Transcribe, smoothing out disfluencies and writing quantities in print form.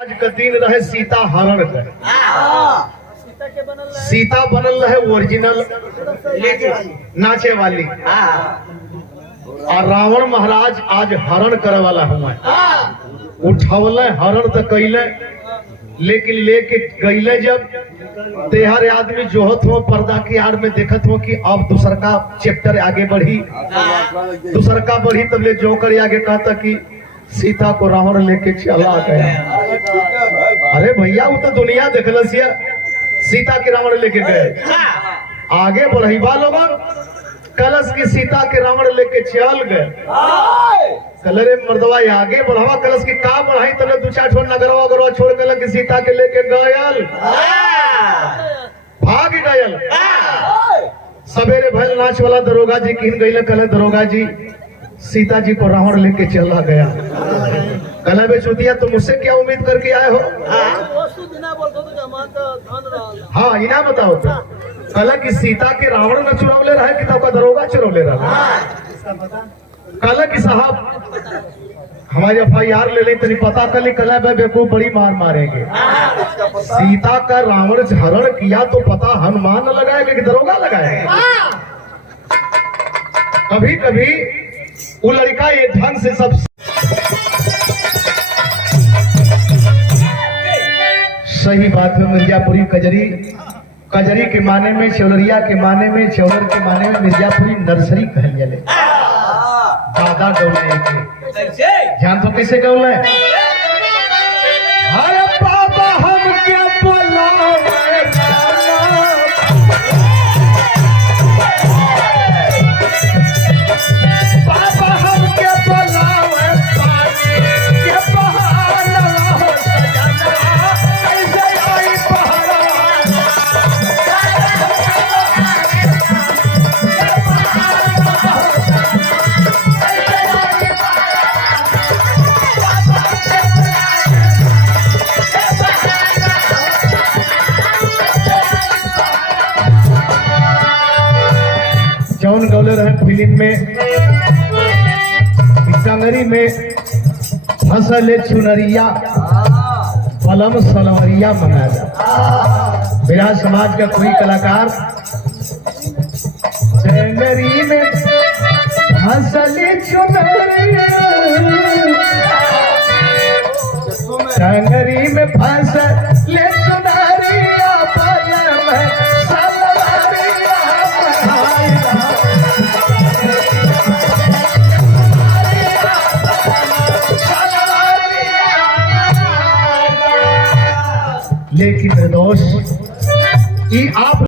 आज का दिन रहे सीता हरण का। सीता बनल रहे ओरिजिनल नाचे वाली, और रावण महाराज आज हरण करे वाला हुआ। उठौले हरण तो कैले, लेकिन लेके गईले जब तेहर आदमी जोहत हो पर्दा की आड़ में देखत हो कि अब दूसर का चैप्टर आगे बढ़ी, दूसर का बढ़ी, तब ले जो कर आगे कहता कि सीता को रावण लेके चला गया। अरे भैया वो तो दुनिया देखलस, सीता के रावण लेके गए। आगे बढ़ी बा लोगन कलश की सीता के रावण लेके चल गए। कलरे मर्दवा आगे बढ़ावा कलश की का बढ़ाई, तब दो चार छोड़ नगरवा अगरवा छोड़ कलश की सीता के लेके गयल, भाग गयल। सवेरे भल नाच वाला दरोगा जी किन गई, कल दरोगा जी सीता जी को रावण लेके चला गया। कल बेचुतिया तुम मुझसे क्या उम्मीद करके आए हो? हाँ इना बताओ तो कल की सीता के रावण न चुरावले रहे कि तो का दरोगा चुरावले रहा। कल की साहब हमारी FIR ले लें, तो पता कल कल बेवकूफ बड़ी मार मारेंगे। सीता का रावण हरण किया तो पता हनुमान न लगाएगा कि दरोगा लगाएगा। कभी कभी वो लड़का ये ढंग से सब सही बात है। मिर्जापुरी कजरी, कजरी के माने में, चौलरिया के माने में, चौलर के माने में मिर्जापुरी नर्सरी कहल जाले। दादा डोले के जान तो कैसे डोले? हाय बाबा हम क्या बुलावे, बाबा हम क्या बुलावे, पानी के बहाना हो सजना, कैसे आई पहाड़ा। जौन गौले रहे फिल्म में टंगरी में फसल चुनरिया पलम सलवरिया मंगा जा। बिहार समाज का कोई कलाकार टंगरी में फसल चुनरिया, टंगरी में फसल चुनरिया पलम सलवरिया। लेकिन निर्दोष ये आप